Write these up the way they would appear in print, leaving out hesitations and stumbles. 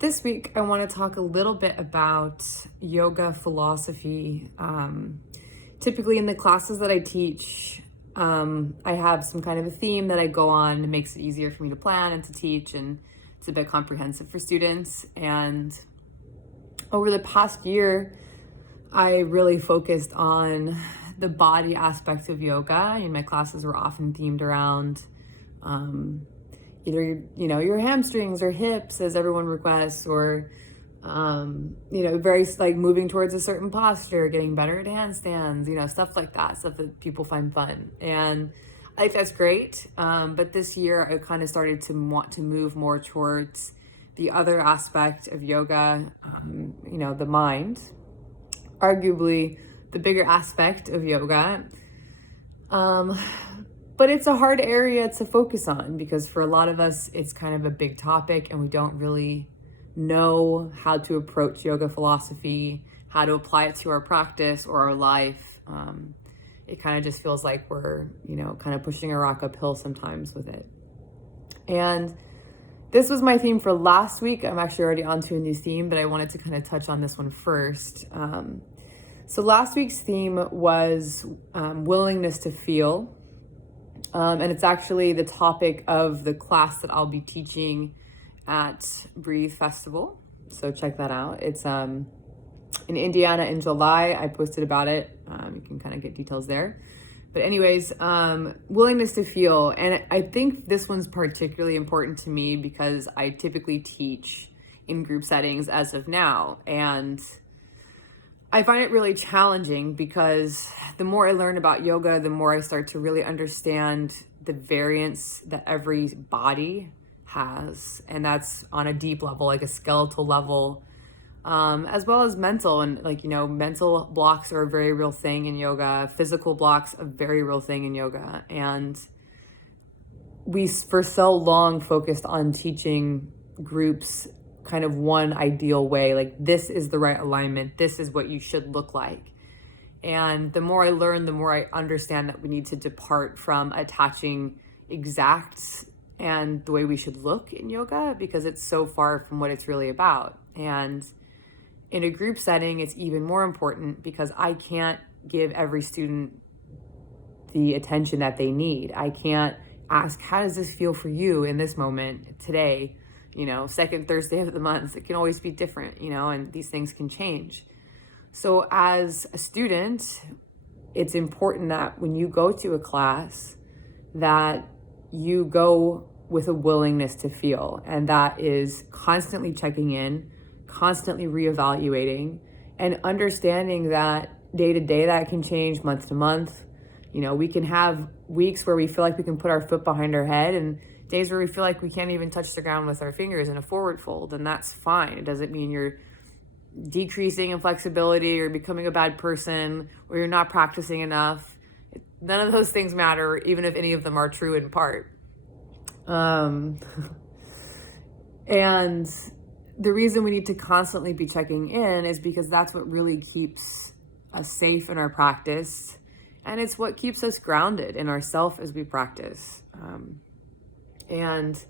This week, I want to talk a little bit about yoga philosophy. Typically, in the classes that I teach, I have some kind of a theme that I go on. It makes it easier for me to plan and to teach, and it's a bit comprehensive for students. And over the past year, I really focused on the body aspect of yoga. And my classes were often themed around either your hamstrings or hips, as everyone requests, or very like moving towards a certain posture, getting better at handstands, stuff like that, stuff that people find fun. And I think that's great. But this year I kind of started to want to move more towards the other aspect of yoga, the mind, arguably the bigger aspect of yoga. But it's a hard area to focus on because for a lot of us, it's kind of a big topic and we don't really know how to approach yoga philosophy, how to apply it to our practice or our life. It kind of just feels like we're, kind of pushing a rock uphill sometimes with it. And this was my theme for last week. I'm actually already onto a new theme, but I wanted to kind of touch on this one first. So last week's theme was willingness to feel. And it's actually the topic of the class that I'll be teaching at Breathe Festival. So check that out. It's in Indiana in July. I posted about it. You can kind of get details there. But anyways, willingness to feel. And I think this one's particularly important to me because I typically teach in group settings as of now. And I find it really challenging because the more I learn about yoga, the more I start to really understand the variance that every body has. And that's on a deep level, like a skeletal level, as well as mental. And mental blocks are a very real thing in yoga. Physical blocks, a very real thing in yoga. And we, for so long, focused on teaching groups kind of one ideal way, like this is the right alignment, this is what you should look like. And the more I learn, the more I understand that we need to depart from attaching exacts and the way we should look in yoga because it's so far from what it's really about. And in a group setting, it's even more important because I can't give every student the attention that they need. I can't ask, how does this feel for you in this moment today? Second Thursday of the month, it can always be different, and these things can change. So as a student, it's important that when you go to a class that you go with a willingness to feel, and that is constantly checking in, constantly reevaluating, and understanding that day to day that can change, month to month. We can have weeks where we feel like we can put our foot behind our head and days where we feel like we can't even touch the ground with our fingers in a forward fold, and that's fine. It doesn't mean you're decreasing in flexibility or becoming a bad person or you're not practicing enough. None of those things matter, even if any of them are true in part. And the reason we need to constantly be checking in is because that's what really keeps us safe in our practice, and it's what keeps us grounded in ourself as we practice. And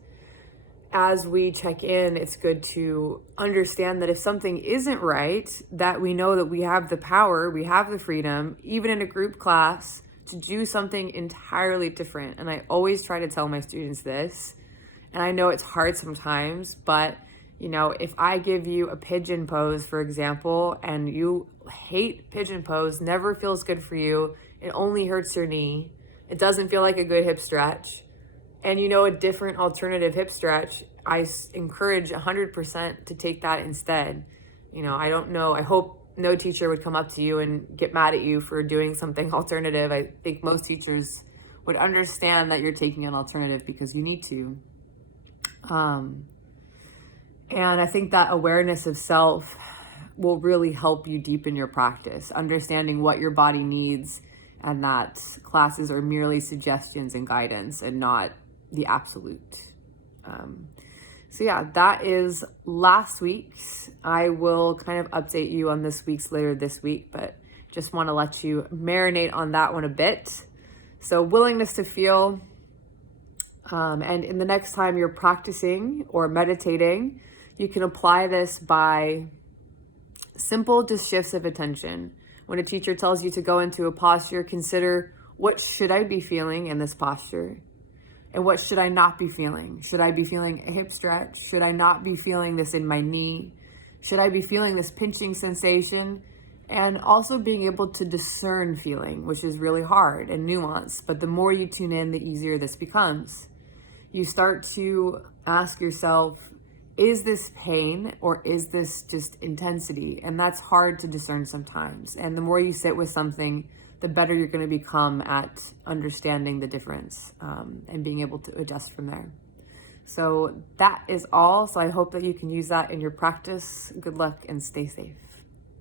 as we check in, it's good to understand that if something isn't right, that we know that we have the power, we have the freedom, even in a group class, to do something entirely different. And I always try to tell my students this, and I know it's hard sometimes, but if I give you a pigeon pose, for example, and you hate pigeon pose, never feels good for you, it only hurts your knee, it doesn't feel like a good hip stretch, and a different alternative hip stretch, I encourage 100% to take that instead. I don't know, I hope no teacher would come up to you and get mad at you for doing something alternative. I think most teachers would understand that you're taking an alternative because you need to. And I think that awareness of self will really help you deepen your practice, understanding what your body needs, and that classes are merely suggestions and guidance and not the absolute. So yeah, that is last week's. I will kind of update you on this week's later this week, but just want to let you marinate on that one a bit. So willingness to feel, and in the next time you're practicing or meditating, You can apply this by simple just shifts of attention. When a teacher tells you to go into a posture, consider, what should I be feeling in this posture? And what should I not be feeling? Should I be feeling a hip stretch? Should I not be feeling this in my knee? Should I be feeling this pinching sensation? And also being able to discern feeling, which is really hard and nuanced. But the more you tune in, the easier this becomes. You start to ask yourself, is this pain or is this just intensity? And that's hard to discern sometimes. And the more you sit with something, the better you're going to become at understanding the difference and being able to adjust from there. So that is all. So I hope that you can use that in your practice. Good luck and stay safe.